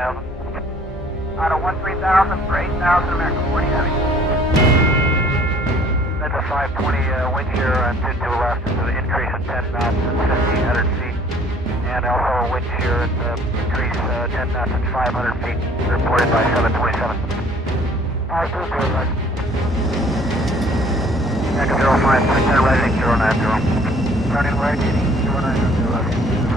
3000. Out of 13,000 for 8,000 American 40 Heavy. That's a 520 wind shear on 22 left. It's an increase of 10 knots at 1,500 feet. And also a wind shear at increase 10 knots at 500 feet. Reported by 727. Alright, good, good, right. Echo 05, 10 reading 090. Running right, 090.